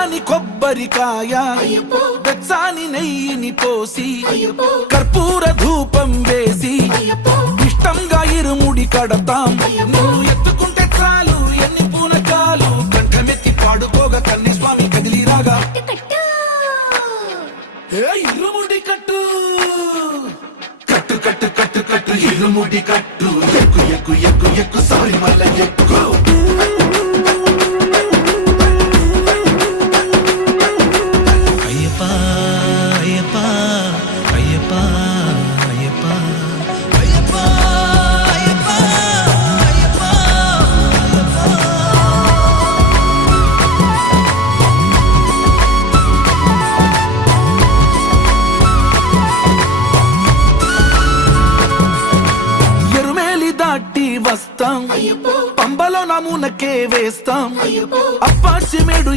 పచ్చాని కొబ్బరికాయ వెచ్చాని నెయ్యిని పోసి కర్పూర ధూపం వేసి ఇష్టంగా ఇరుముడి కడతాం. నువ్వు ఎత్తుకుంటే చాలు ఎన్ని పూనకాలు కంఠమెత్తి పాడుకోగా కన్యస్వామి కదిలిరాగా ఇరుముడి కట్టు కట్టు కట్టు కట్టు కట్టు ఇరుముడి కట్టు ఎక్కు ఎక్కు ఎక్కు ఎక్కు సారి మల్ల ఎక్కు. వస్తాం పంబలో నమూనకే వేస్తాం అప్పాచి మేడు